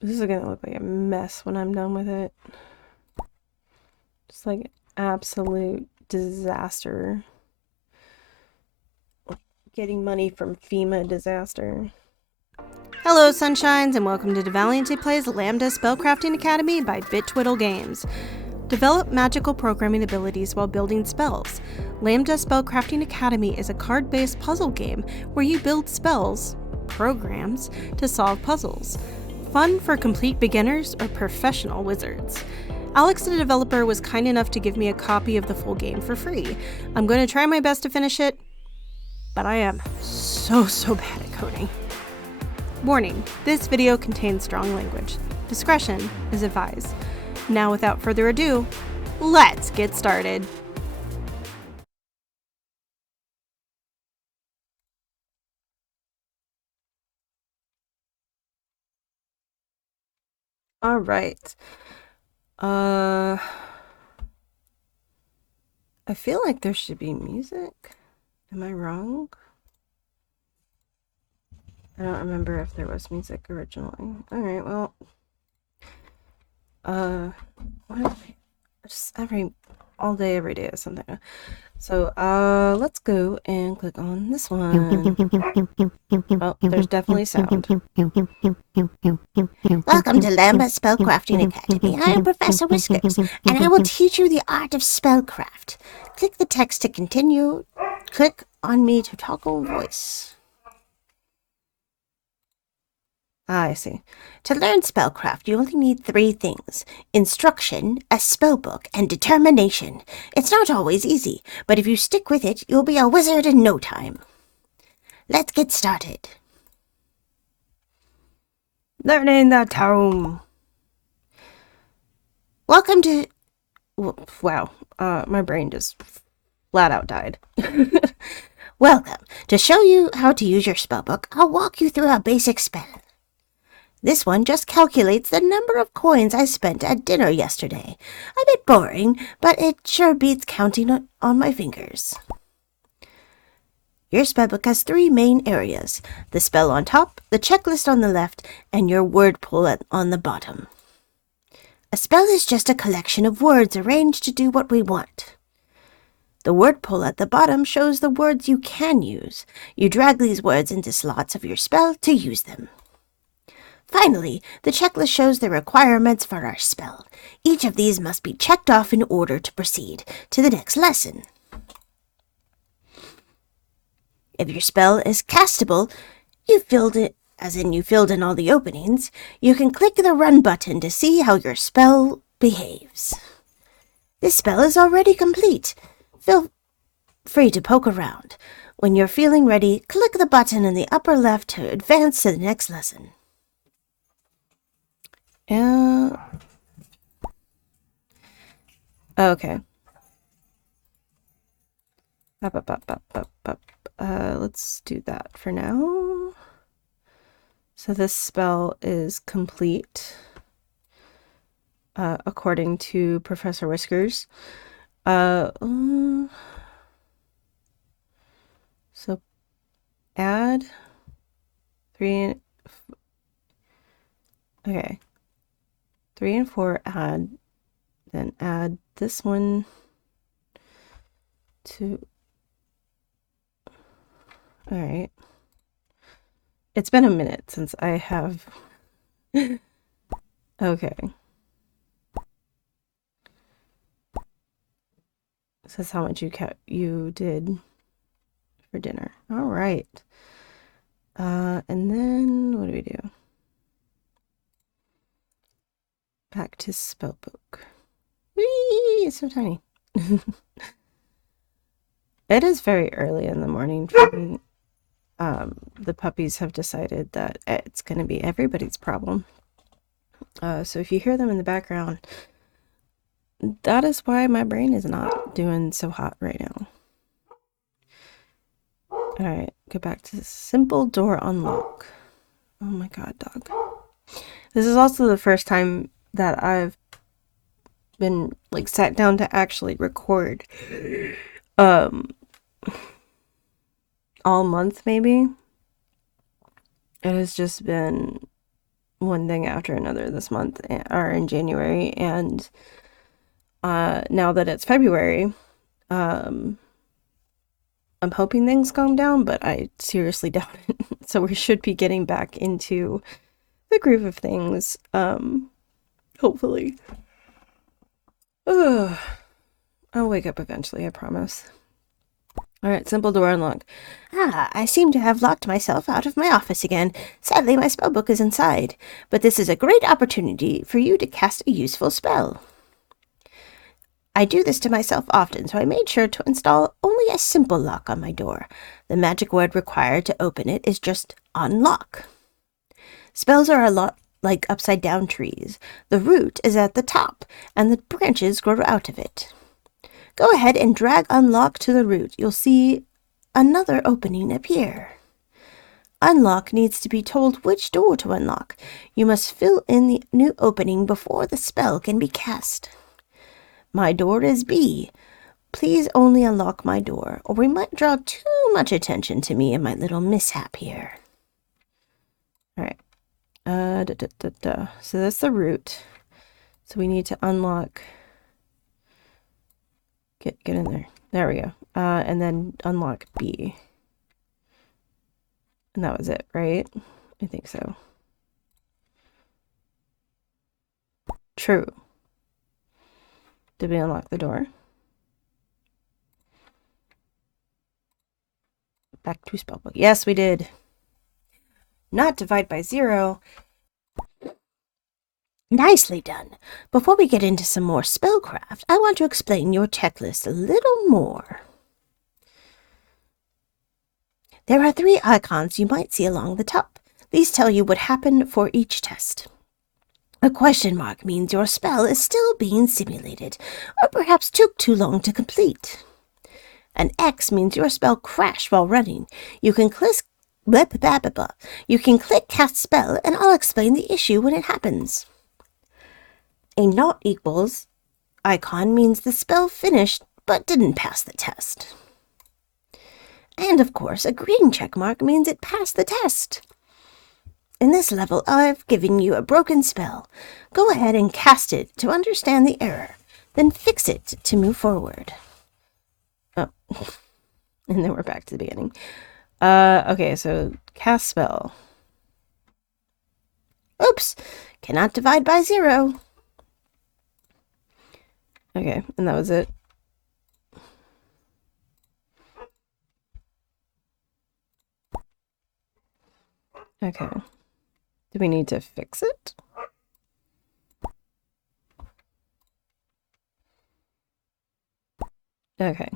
This is gonna look like a mess when I'm done with it. Just like absolute disaster. Getting money from FEMA disaster. Hello, Sunshines, and welcome to deValiante Plays Lambda Spellcrafting Academy by Bittwiddle Games. Develop magical programming abilities while building spells. Lambda Spellcrafting Academy is a card-based puzzle game where you build spells, programs, to solve puzzles. Fun for complete beginners or professional wizards. Alex, the developer, was kind enough to give me a copy of the full game for free. I'm going to try my best to finish it, but I am so bad at coding. Warning, this video contains strong language. Discretion is advised. Now, without further ado, let's get started. All right. I feel like there should be music. Am I wrong? I don't remember if there was music originally. All right, well, what am I? Just all day, every day is something. So, let's go and click on this one. Oh, there's definitely sound. Welcome to Lambda Spellcrafting Academy. I am Professor Whiskers, and I will teach you the art of spellcraft. Click the text to continue. Click on me to toggle voice. I see. To learn spellcraft, you only need 3 things: instruction, a spellbook, and determination. It's not always easy, but if you stick with it, you'll be a wizard in no time. Let's get started. Learning the tone. Welcome to... Wow, my brain just flat out died. Welcome. To show you how to use your spellbook, I'll walk you through a basic spell. This one just calculates the number of coins I spent at dinner yesterday. A bit boring, but it sure beats counting on my fingers. Your spellbook has 3 main areas: the spell on top, the checklist on the left, and your word pool on the bottom. A spell is just a collection of words arranged to do what we want. The word pool at the bottom shows the words you can use. You drag these words into slots of your spell to use them. Finally, the checklist shows the requirements for our spell. Each of these must be checked off in order to proceed to the next lesson. If your spell is castable, you filled in all the openings, you can click the Run button to see how your spell behaves. This spell is already complete. Feel free to poke around. When you're feeling ready, click the button in the upper left to advance to the next lesson. Okay. Let's do that for now. So this spell is complete, according to Professor Whiskers. So add 3 okay. 3 and 4 add, then add this one to... All right. It's been a minute since I have... Okay. This is how much you did for dinner. All right. And then what do we do? Back to spellbook. Whee! It's so tiny. It is very early in the morning for me. The puppies have decided that it's going to be everybody's problem. So if you hear them in the background, that is why my brain is not doing so hot right now. All right, go back to simple door unlock. Oh my god, dog. This is also the first time that I've been like sat down to actually record all month maybe. It has just been one thing after another this month, or in January, and now that it's February, I'm hoping things calm down, but I seriously doubt it. So we should be getting back into the groove of things, hopefully. Ugh. I'll wake up eventually, I promise. Alright, simple door unlock. Ah, I seem to have locked myself out of my office again. Sadly, my spellbook is inside, but this is a great opportunity for you to cast a useful spell. I do this to myself often, so I made sure to install only a simple lock on my door. The magic word required to open it is just unlock. Spells are a lot like upside-down trees. The root is at the top, and the branches grow out of it. Go ahead and drag unlock to the root. You'll see another opening appear. Unlock needs to be told which door to unlock. You must fill in the new opening before the spell can be cast. My door is B. Please only unlock my door, or we might draw too much attention to me and my little mishap here. Alright. So that's the root. So we need to unlock. Get in there. There we go. And then unlock B. And that was it, right? I think so. True. Did we unlock the door? Back to spellbook. Yes, we did. Not divide by 0. Nicely done. Before we get into some more spellcraft, I want to explain your checklist a little more. There are 3 icons you might see along the top. These tell you what happened for each test. A question mark means your spell is still being simulated, or perhaps took too long to complete. An X means your spell crashed while running. You can click cast spell, and I'll explain the issue when it happens. A not equals icon means the spell finished but didn't pass the test. And of course, a green check mark means it passed the test. In this level, I've given you a broken spell. Go ahead and cast it to understand the error, then fix it to move forward. Oh, and then we're back to the beginning. Okay, so cast spell. Oops, cannot divide by 0. Okay, and that was it. Okay. Do we need to fix it? Okay.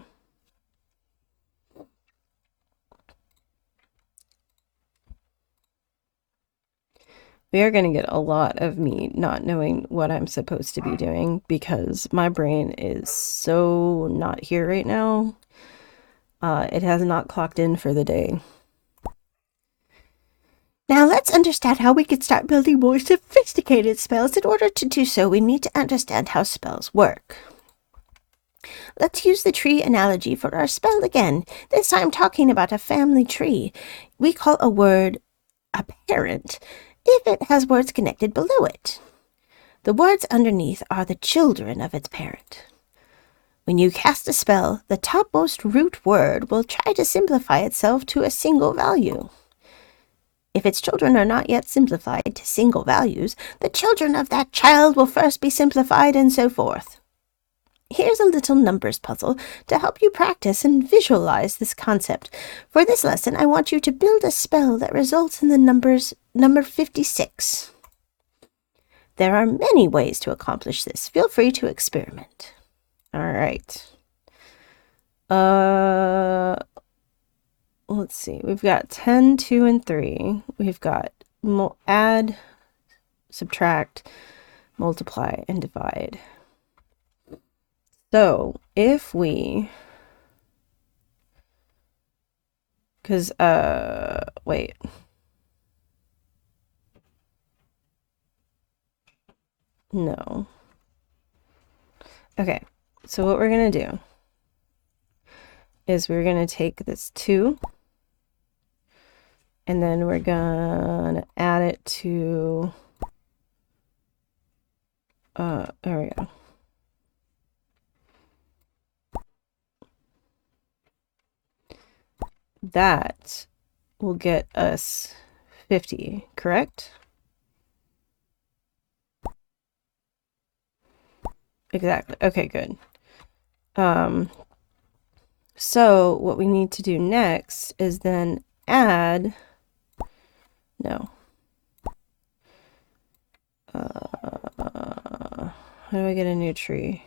We are going to get a lot of me not knowing what I'm supposed to be doing because my brain is so not here right now. It has not clocked in for the day. Now let's understand how we can start building more sophisticated spells. In order to do so, we need to understand how spells work. Let's use the tree analogy for our spell again. This time talking about a family tree. We call a word a parent if it has words connected below it. The words underneath are the children of its parent. When you cast a spell, the topmost root word will try to simplify itself to a single value. If its children are not yet simplified to single values, the children of that child will first be simplified and so forth. Here's a little numbers puzzle to help you practice and visualize this concept. For this lesson, I want you to build a spell that results in the number 56. There are many ways to accomplish this. Feel free to experiment. All right. Let's see. We've got 10, 2, and 3. We've got add, subtract, multiply, and divide. So if we, wait. No. Okay, so what we're going to do is we're going to take this 2, and then we're going to add it to There we go. That will get us 50, correct? Exactly. Okay, good. So what we need to do next is then add, no. How do I get a new tree?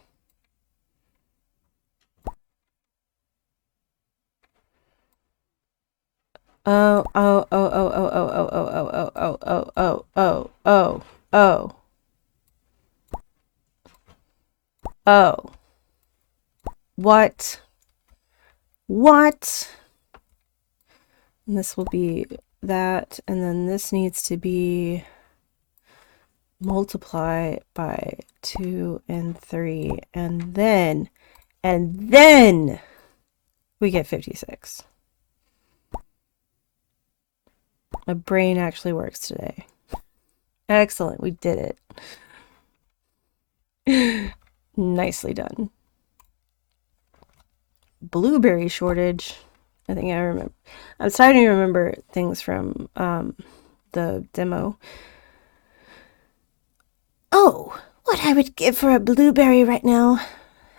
Oh. What? What? And this will be that, and then this needs to be multiply by 2 and 3, and then we get 56. My brain actually works today. Excellent, we did it. Nicely done. Blueberry shortage. I think I remember. I'm starting to remember things from the demo. Oh, what I would give for a blueberry right now.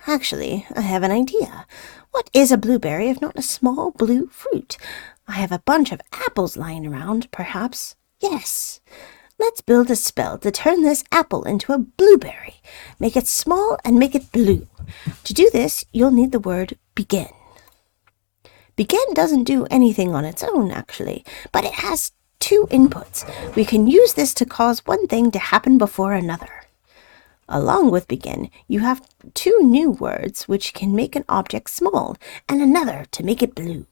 Actually, I have an idea. What is a blueberry if not a small blue fruit? I have a bunch of apples lying around, perhaps. Yes. Let's build a spell to turn this apple into a blueberry. Make it small and make it blue. To do this, you'll need the word begin. Begin doesn't do anything on its own, actually, but it has 2 inputs. We can use this to cause one thing to happen before another. Along with begin, you have 2 new words which can make an object small, and another to make it blue.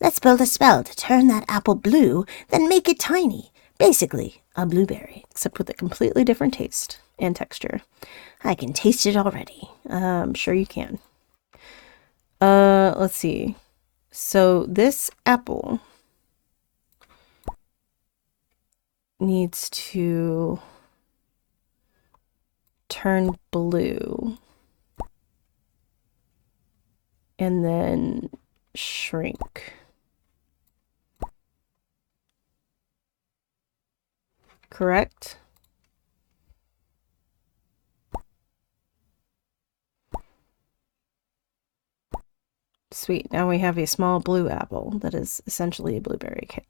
Let's build a spell to turn that apple blue, then make it tiny. Basically, a blueberry, except with a completely different taste and texture. I can taste it already. I'm sure you can. Let's see. So this apple needs to turn blue and then shrink. Correct? Sweet. Now we have a small blue apple that is essentially a blueberry kit.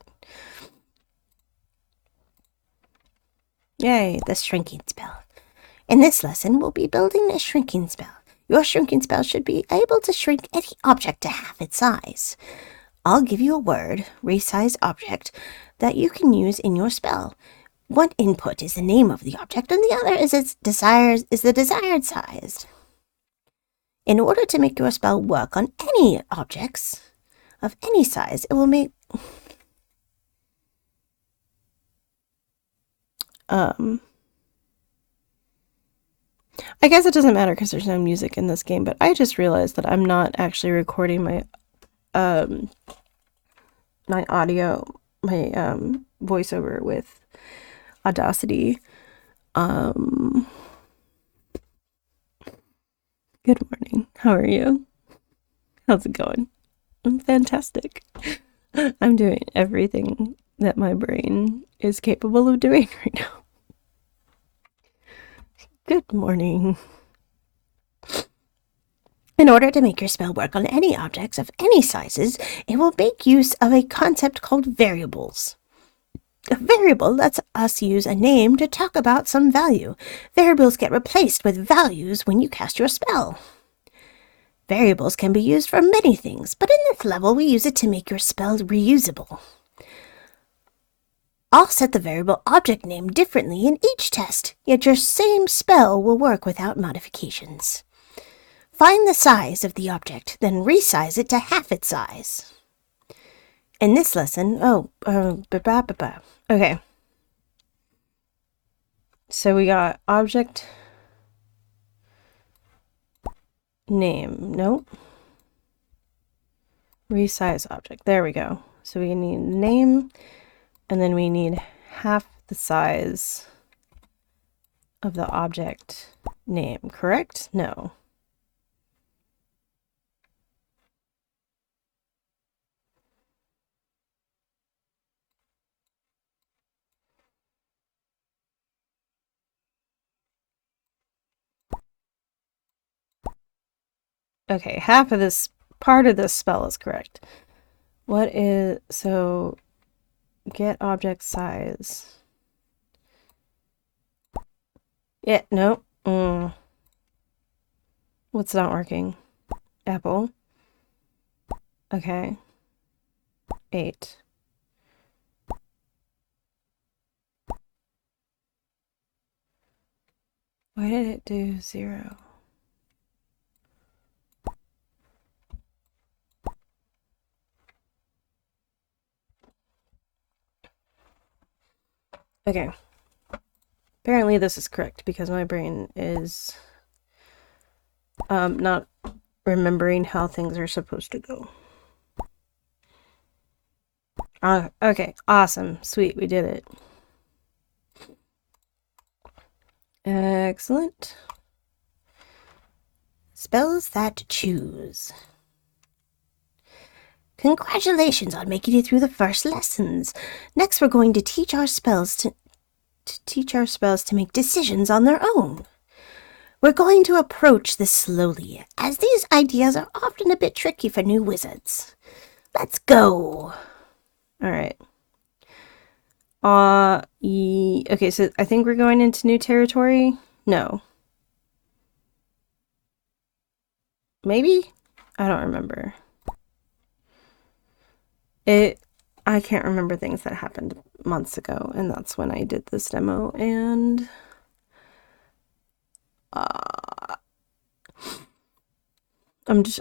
Yay, the shrinking spell. In this lesson, we'll be building a shrinking spell. Your shrinking spell should be able to shrink any object to half its size. I'll give you a word, resize object, that you can use in your spell. One input is the name of the object, and the other is the desired size. In order to make your spell work on any objects of any size, it will make... I guess it doesn't matter because there's no music in this game, but I just realized that I'm not actually recording my my audio, my voiceover with Audacity. Good morning. How are you? How's it going? I'm fantastic. I'm doing everything that my brain is capable of doing right now. Good morning. In order to make your spell work on any objects of any sizes, it will make use of a concept called variables. A variable lets us use a name to talk about some value. Variables get replaced with values when you cast your spell. Variables can be used for many things, but in this level we use it to make your spell reusable. I'll set the variable object name differently in each test, yet your same spell will work without modifications. Find the size of the object, then resize it to half its size. In this lesson, okay. So we got object name. Nope. Resize object. There we go. So we need name, and then we need half the size of the object name, correct? No. Okay, half of this part of this spell is correct. What is, so get object size. Yeah, no. What's not working? Apple. Okay. 8. Why did it do 0? Okay. Apparently this is correct because my brain is not remembering how things are supposed to go. Okay, awesome. Sweet, we did it. Excellent. Spells that choose. Congratulations on making it through the first lessons. Next, we're going to teach our spells to make decisions on their own. We're going to approach this slowly, as these ideas are often a bit tricky for new wizards. Let's go. All right. Okay, so I think we're going into new territory. No. Maybe? I don't remember. I can't remember things that happened months ago, and that's when I did this demo, and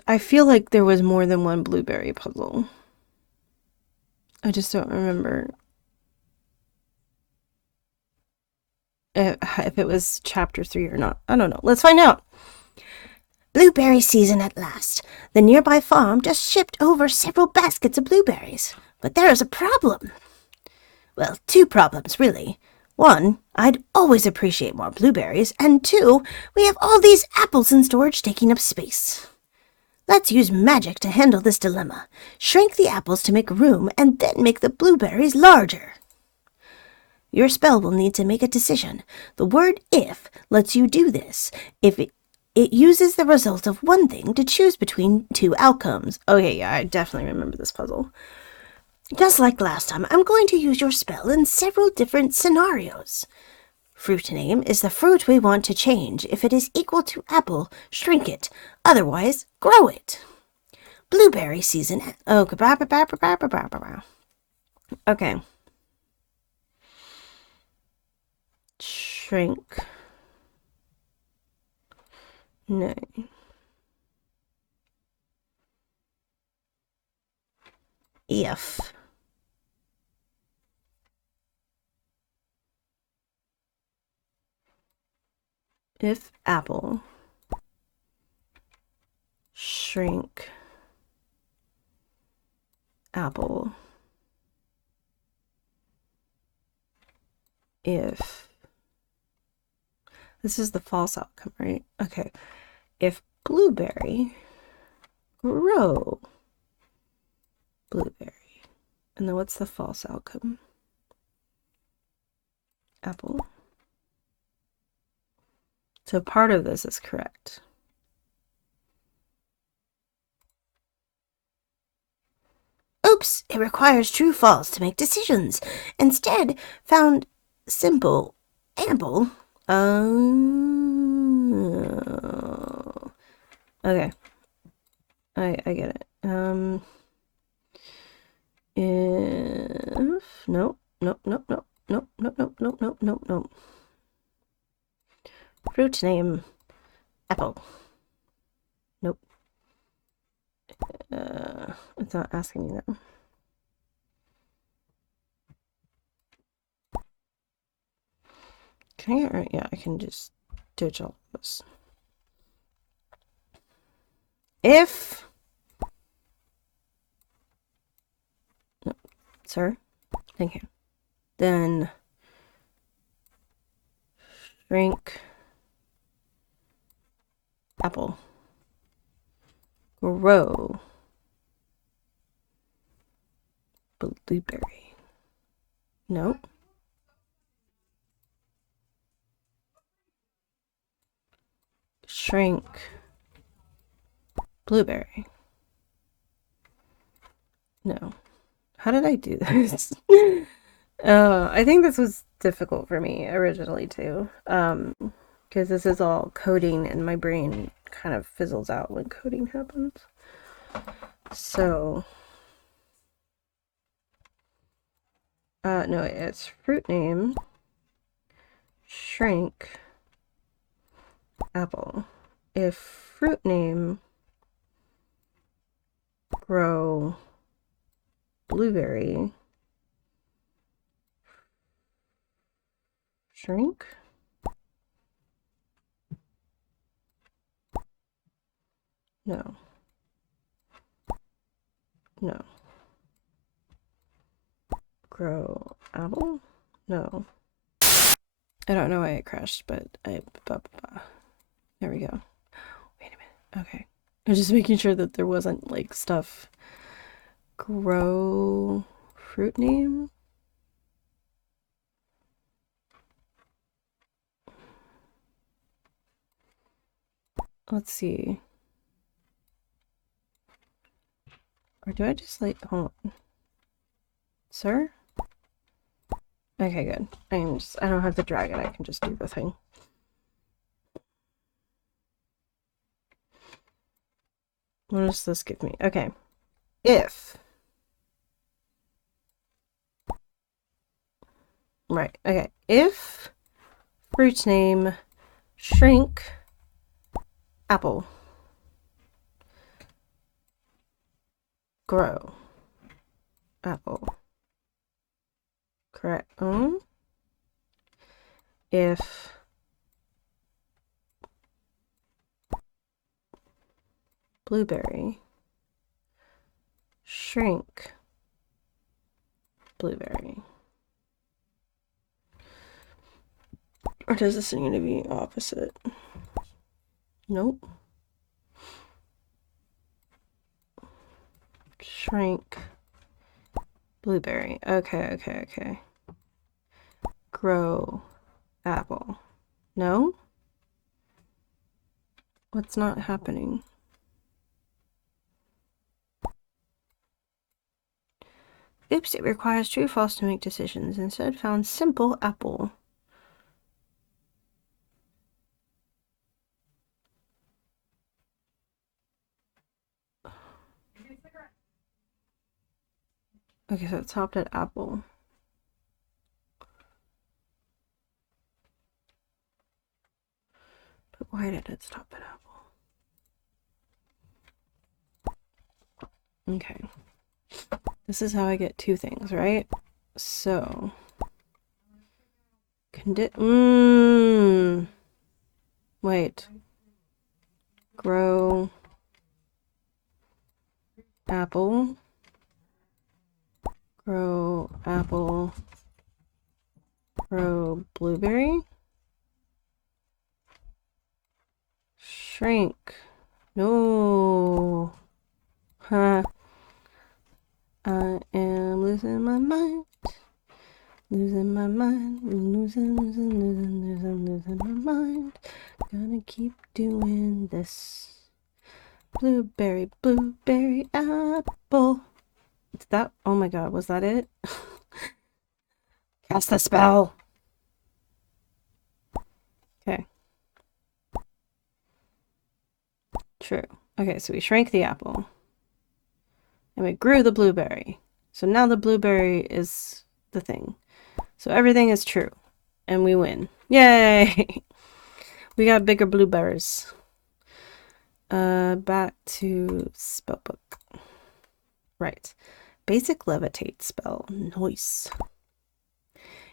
I feel like there was more than one blueberry puzzle. I just don't remember if it was chapter 3 or not. I don't know. Let's find out. Blueberry season at last. The nearby farm just shipped over several baskets of blueberries. But there is a problem. Well, 2 problems, really. 1, I'd always appreciate more blueberries, and 2, we have all these apples in storage taking up space. Let's use magic to handle this dilemma. Shrink the apples to make room, and then make the blueberries larger. Your spell will need to make a decision. The word if lets you do this. If it uses the result of one thing to choose between 2 outcomes. Okay, yeah, I definitely remember this puzzle. Just like last time, I'm going to use your spell in several different scenarios. Fruit name is the fruit we want to change. If it is equal to apple, shrink it. Otherwise, grow it. Blueberry season. Okay. Shrink. No. If apple, shrink apple, if this is the false outcome, right? Okay. If blueberry, grow blueberry. And then what's the false outcome? Apple. So part of this is correct. Oops, it requires true-false to make decisions. Instead, found simple, ample. Okay. I get it. If nope. Fruit name apple. Nope. It's not asking me that. Can I get right? Yeah, I can just ditch all of this. If no, sir, thank you. Then shrink apple. Grow blueberry. Nope. Shrink blueberry. No. How did I do this? I think this was difficult for me originally too. Because this is all coding and my brain kind of fizzles out when coding happens. So, no, it's fruit name, shrink, apple. If fruit name, grow, blueberry, shrink. No. No. Grow apple? No. I don't know why it crashed, but there we go. Wait a minute. Okay. I'm just making sure that there wasn't like stuff. Grow fruit name? Let's see. Or do I just like, hold on. Sir? Okay, good. I don't have to drag it, I can just do the thing. What does this give me? Okay. If. Right, okay. If fruit name shrink apple grow apple correct if blueberry shrink blueberry. Or does this need to be opposite? Nope. Shrink blueberry. Okay. Grow apple. No? What's not happening? Oops, it requires true or false to make decisions. Instead found simple apple. Okay, so it stopped at apple. But why did it stop at apple? Okay. This is how I get two things, right? So wait. Grow apple. Grow apple. Grow blueberry. Shrink. No. Huh. I am losing my mind. Losing my mind. Losing my mind. Gonna keep doing this. Blueberry, blueberry, apple. Is that? Oh my god, was that it? Cast the spell. Okay. True. Okay, so we shrank the apple. And we grew the blueberry. So now the blueberry is the thing. So everything is true. And we win. Yay! We got bigger blueberries. Back to spellbook. Right. Basic levitate spell. Nice.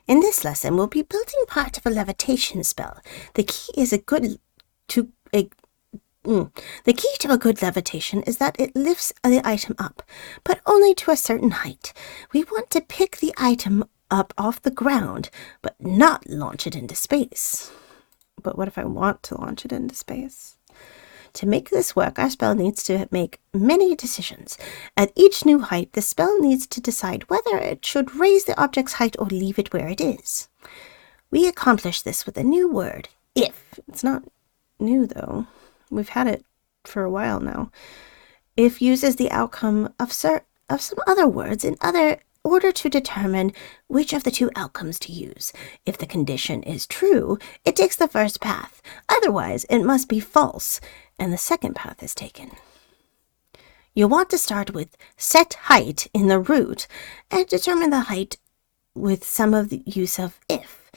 In this lesson, we'll be building part of a levitation spell. The key to a good levitation is that it lifts the item up, but only to a certain height. We want to pick the item up off the ground, but not launch it into space. But what if I want to launch it into space? To make this work, our spell needs to make many decisions. At each new height, the spell needs to decide whether it should raise the object's height or leave it where it is. We accomplish this with a new word, if. It's not new, though. We've had it for a while now. If uses the outcome of some other words in order to determine which of the two outcomes to use. If the condition is true, it takes the first path. Otherwise, it must be false, and the second path is taken. You'll want to start with set height in the root and determine the height with some of the use of if.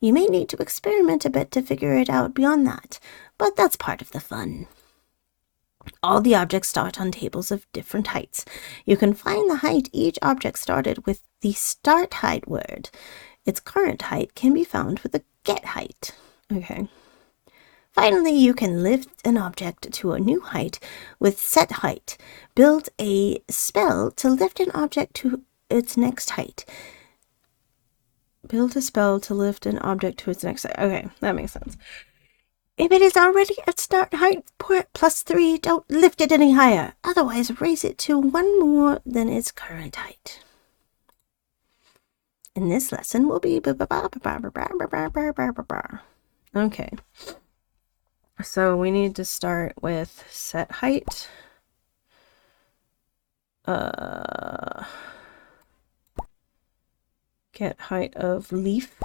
You may need to experiment a bit to figure it out beyond that, but that's part of the fun. All the objects start on tables of different heights. You can find the height each object started with the start height word. Its current height can be found with the get height. Okay. Finally, you can lift an object to a new height with set height. Build a spell to lift an object to its next height. Build a spell to lift an object to its next height. Okay, that makes sense. If it is already at start height +3, don't lift it any higher. Otherwise, raise it to one more than its current height. In this lesson, we'll be... Okay. So we need to start with set height. Get height of leaf.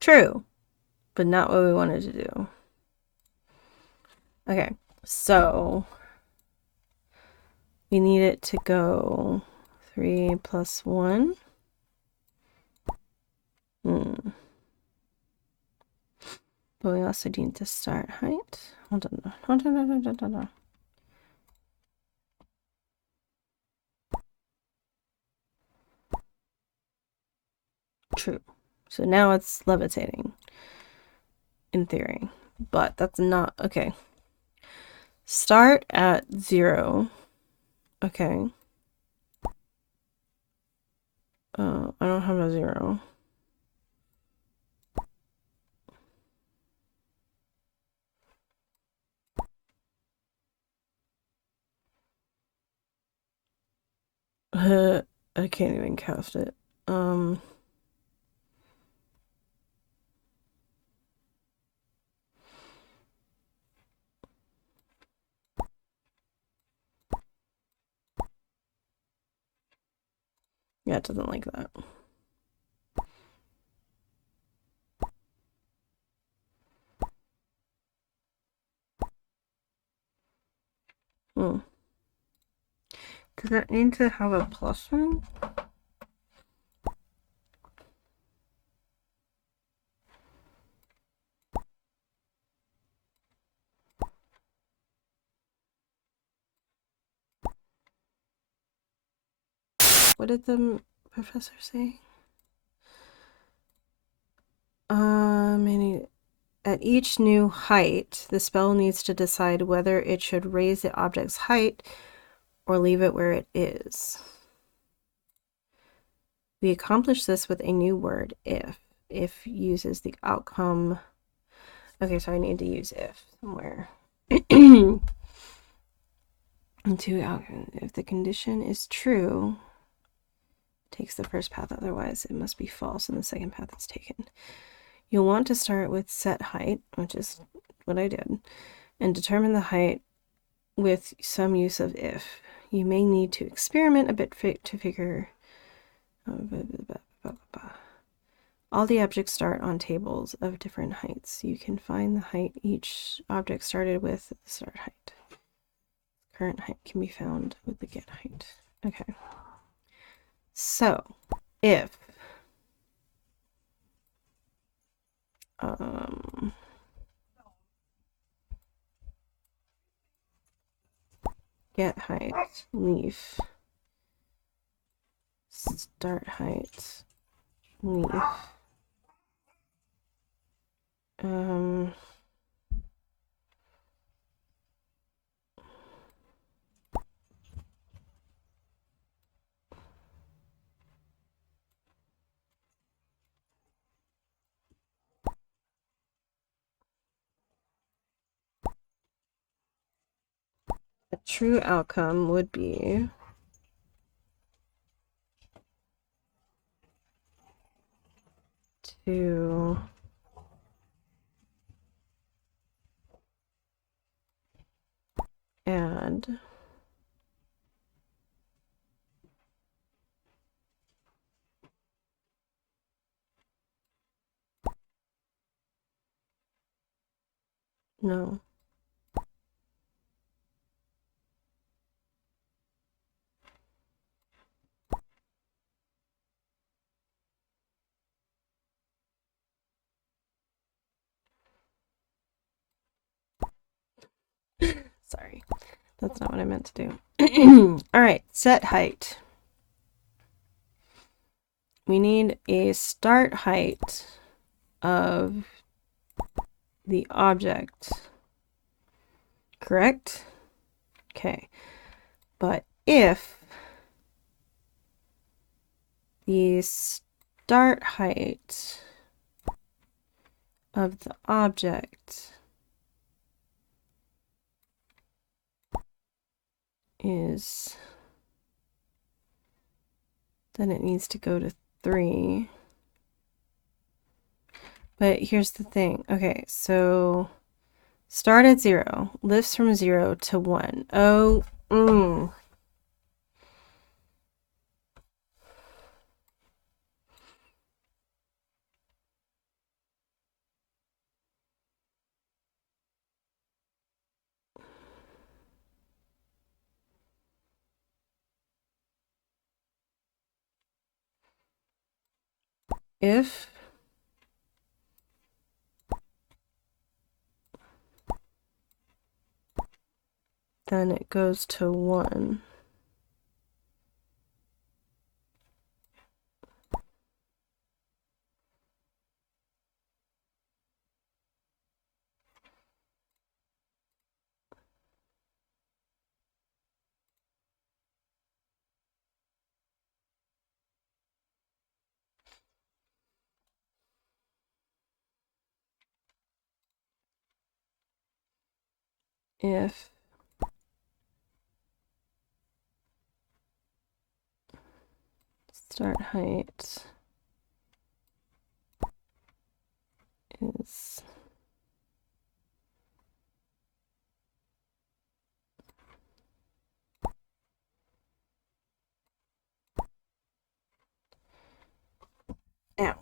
True, but not what we wanted to do. Okay, so we need it to go 3 + 1. But we also need to start height. Hold on. True. So now it's levitating, in theory, but that's not, okay. Start at 0. Okay. I don't have a 0. I can't even cast it. Yeah, it doesn't like that. Does that need to have a +1? What did the professor say? At each new height, the spell needs to decide whether it should raise the object's height or leave it where it is. We accomplish this with a new word, if. If uses the outcome. Okay, so I need to use if somewhere. If the condition is true, takes the first path, otherwise it must be false and the second path is taken. You'll want to start with set height, which is what I did, and determine the height with some use of if. You may need to experiment a bit to figure. All the objects start on tables of different heights. You can find the height each object started with the start height. Current height can be found with the get height. Okay. So, if get height, leaf, start height, leaf. A true outcome would be to add no. Sorry, that's not what I meant to do. All right, set height. We need a start height of the object, correct? Okay, but if the start height of the object is, then it needs to go to 3. But here's the thing. Okay, so start at 0, lifts from 0 to 1. Oh, If then it goes to 1. If start height is ow.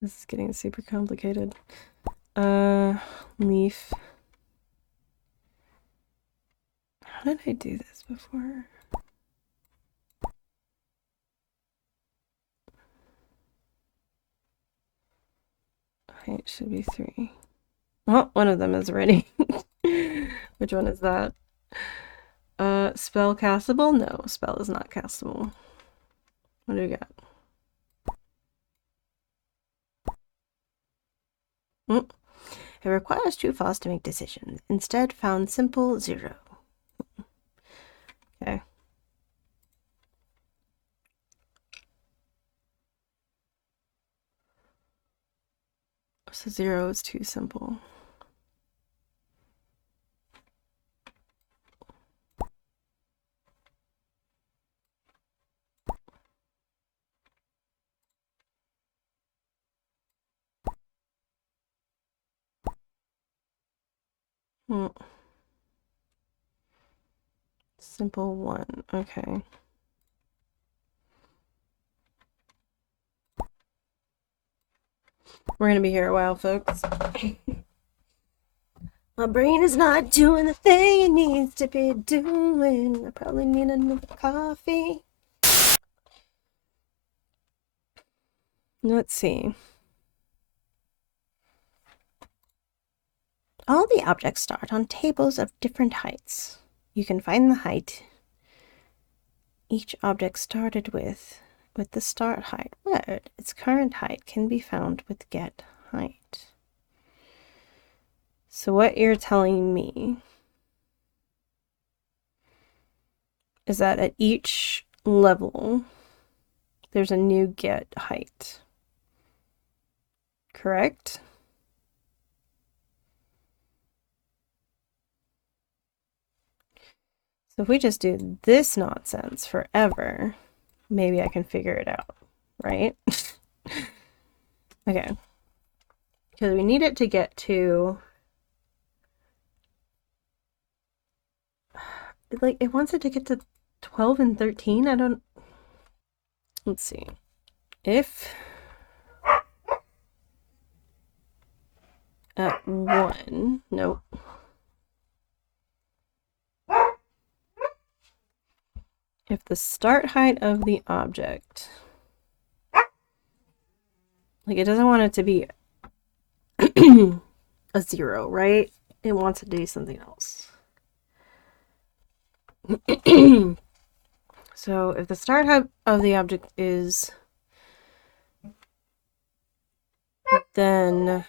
This is getting super complicated. Leaf. How did I do this before? Height should be 3. Well, one of them is ready. Which one is that? Spell castable? No, spell is not castable. What do we got? It requires true false to make decisions. Instead, found simple 0. Okay. So 0 is too simple. Simple 1. Okay. We're gonna be here a while, folks. My brain is not doing the thing it needs to be doing. I probably need another coffee. Let's see. All the objects start on tables of different heights. You can find the height each object started with the start height. What? Its current height can be found with get height. So what you're telling me is that at each level, there's a new get height. Correct? So if we just do this nonsense forever, maybe I can figure it out, right? Okay. Because we need it to get to... Like, it wants it to get to 12 and 13? I don't... Let's see. If... at 1... Nope. If the start height of the object... Like, it doesn't want it to be a 0, right? It wants it to be something else. So if the start height of the object is... then...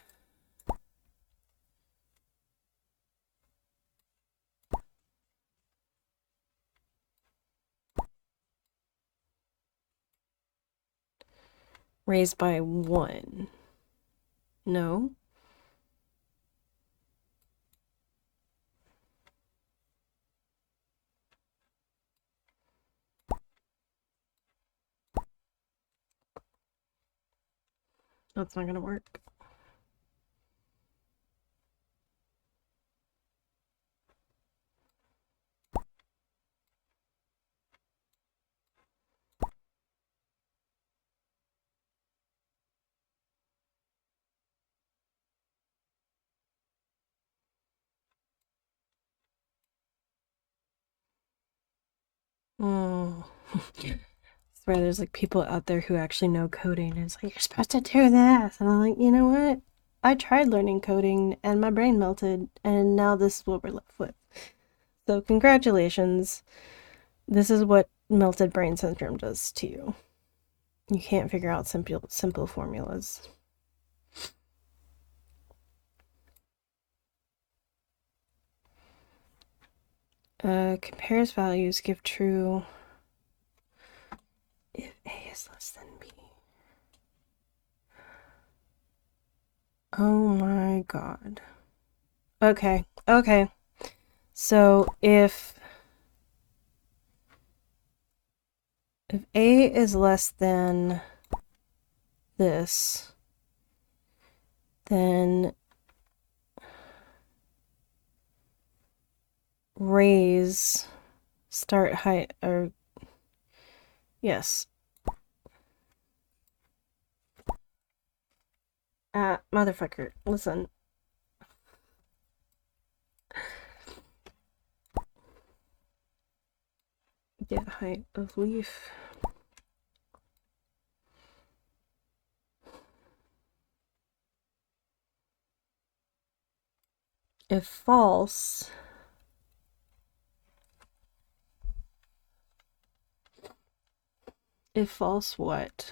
raised by 1. No? That's not gonna work. Oh. I swear there's like people out there who actually know coding and it's like, you're supposed to do this. And I'm like, you know what? I tried learning coding and my brain melted and now this is what we're left with. So congratulations. This is what melted brain syndrome does to you. You can't figure out simple formulas. Compares values, give true if A is less than B. Oh my god. Okay, okay. So if A is less than this, then raise start height, or yes. Motherfucker, listen. Get height of leaf. If false, what?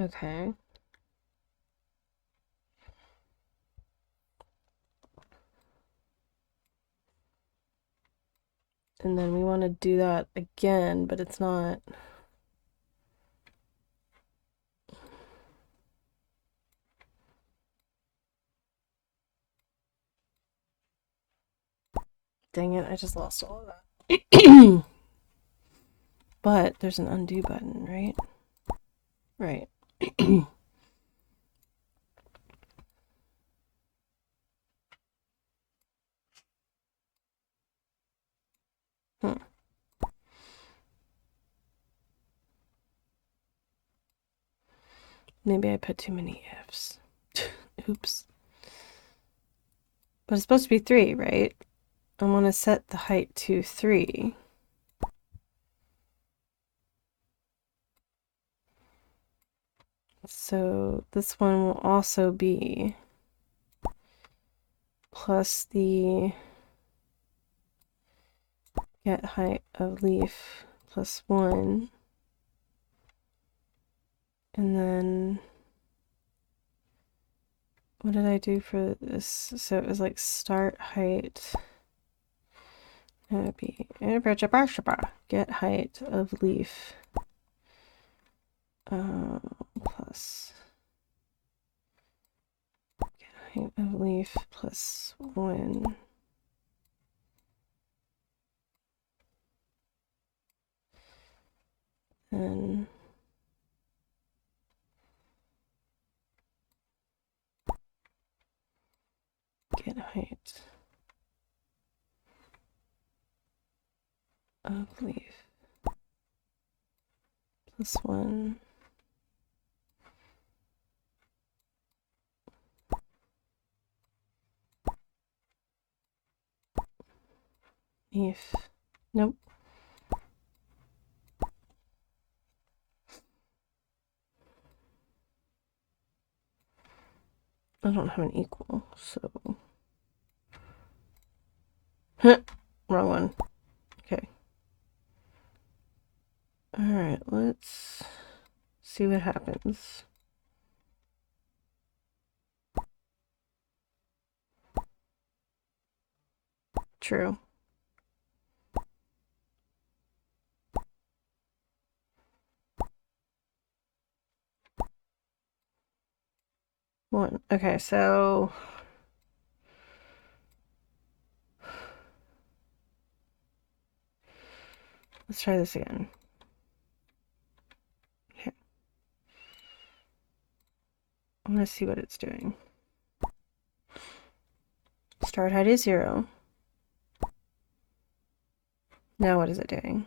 Okay. And then we want to do that again, but it's not. Dang it, I just lost all of that. But there's an undo button, right? Right. Maybe I put too many ifs. Oops. But it's supposed to be 3, right? I want to set the height to 3. So this one will also be plus the get height of leaf plus 1. And then what did I do for this? So it was like start height. That would be get height of leaf plus get height of leaf plus 1. And get height of leaf plus 1. Leaf. Nope. I don't have an equal, so wrong one. Okay. All right, let's see what happens. True. One. Okay, so let's try this again. Okay. I want to see what it's doing. Start height is 0. Now what is it doing?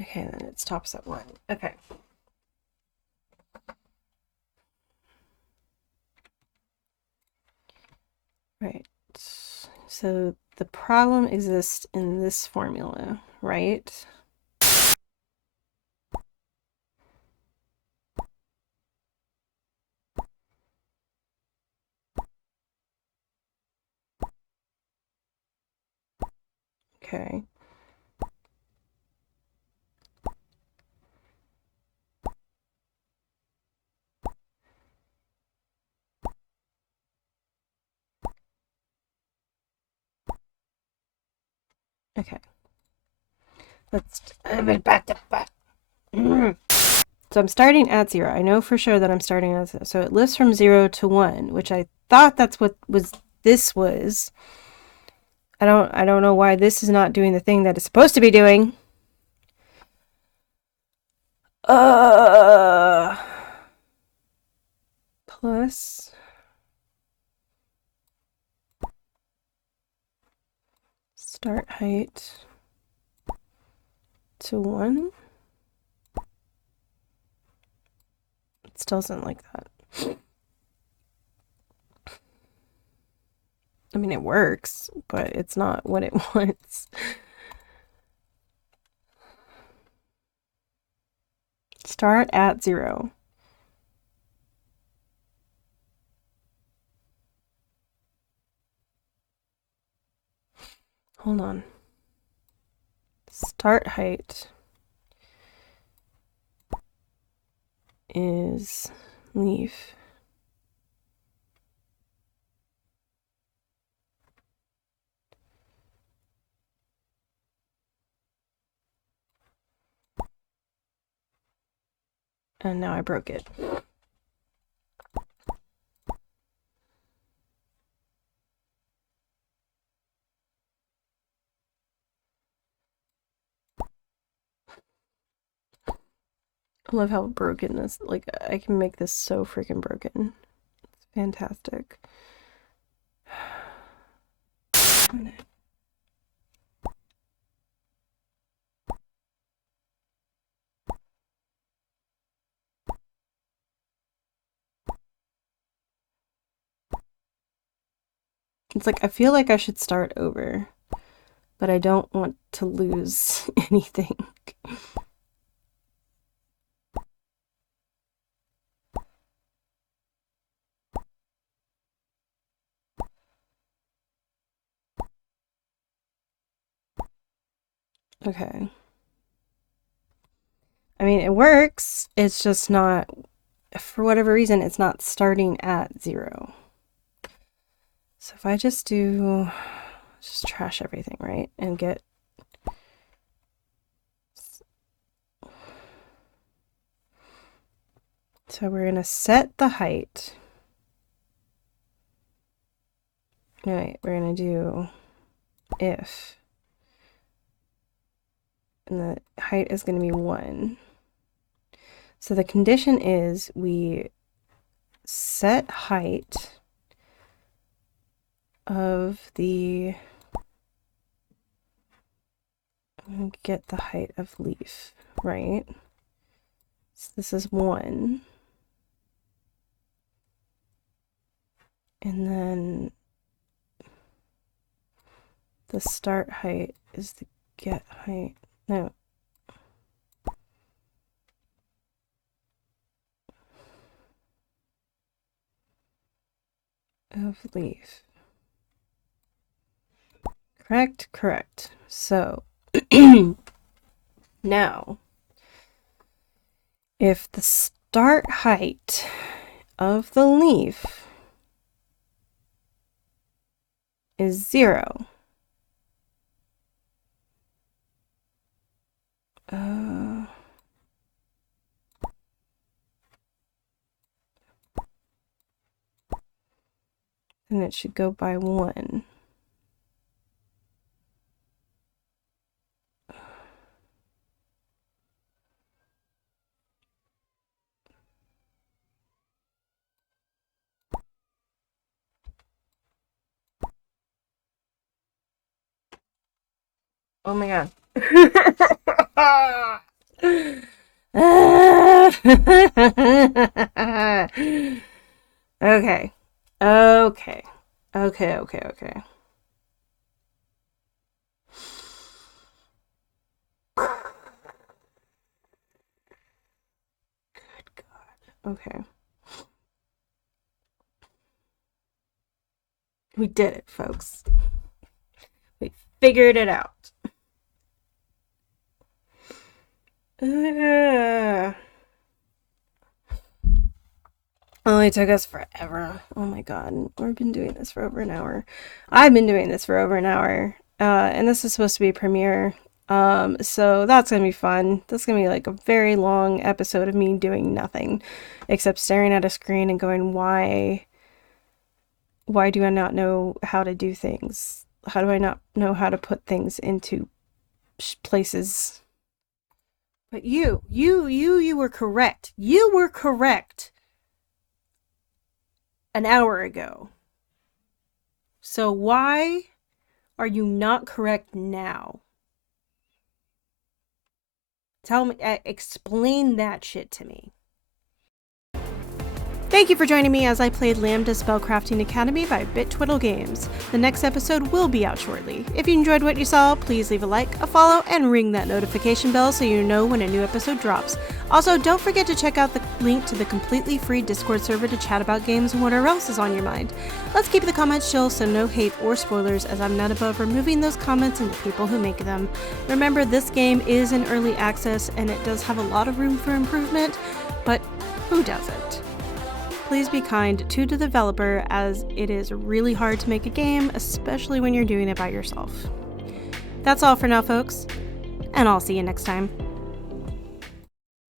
Okay, then it stops at 1. Okay. Right. So the problem exists in this formula, right? Okay. Okay. Let's back to back. So I'm starting at 0. I know for sure that I'm starting at 0. So it lifts from 0 to 1, which I thought that's what this was. I don't know why this is not doing the thing that it's supposed to be doing. Plus start height to 1. It still doesn't like that. I mean, it works, but it's not what it wants. Start at 0. Hold on. Start height is leaf. And now I broke it. I love how broken this, like, I can make this so freaking broken. It's fantastic. It's like, I feel like I should start over, but I don't want to lose anything. Okay. I mean, it works. It's just not, for whatever reason, it's not starting at 0. So if I just trash everything, right? And get, so we're going to set the height. No, wait, we're going to do if, and the height is going to be 1. So the condition is we set height of the, get the height of leaf, right? So this is 1. And then the start height is the get height. No. Of leaf. Correct, correct. So now, if the start height of the leaf is 0, then it should go by 1. Oh my god. Okay. Okay. Okay, okay, okay. Good God. Okay. We did it, folks. We figured it out. Only took us forever. Oh my god. We've been doing this for over an hour. I've been doing this for over an hour. And this is supposed to be a premiere. So that's gonna be fun. This is gonna be like a very long episode of me doing nothing except staring at a screen and going, why do I not know how to do things? How do I not know how to put things into places? But you were correct. You were correct an hour ago. So why are you not correct now? Tell me, explain that shit to me. Thank you for joining me as I played Lambda Spellcrafting Academy by Bitwiddle Games. The next episode will be out shortly. If you enjoyed what you saw, please leave a like, a follow, and ring that notification bell so you know when a new episode drops. Also, don't forget to check out the link to the completely free Discord server to chat about games and whatever else is on your mind. Let's keep the comments chill so no hate or spoilers, as I'm not above removing those comments and the people who make them. Remember, this game is in early access and it does have a lot of room for improvement, but who doesn't? Please be kind to the developer, as it is really hard to make a game, especially when you're doing it by yourself. That's all for now, folks, and I'll see you next time.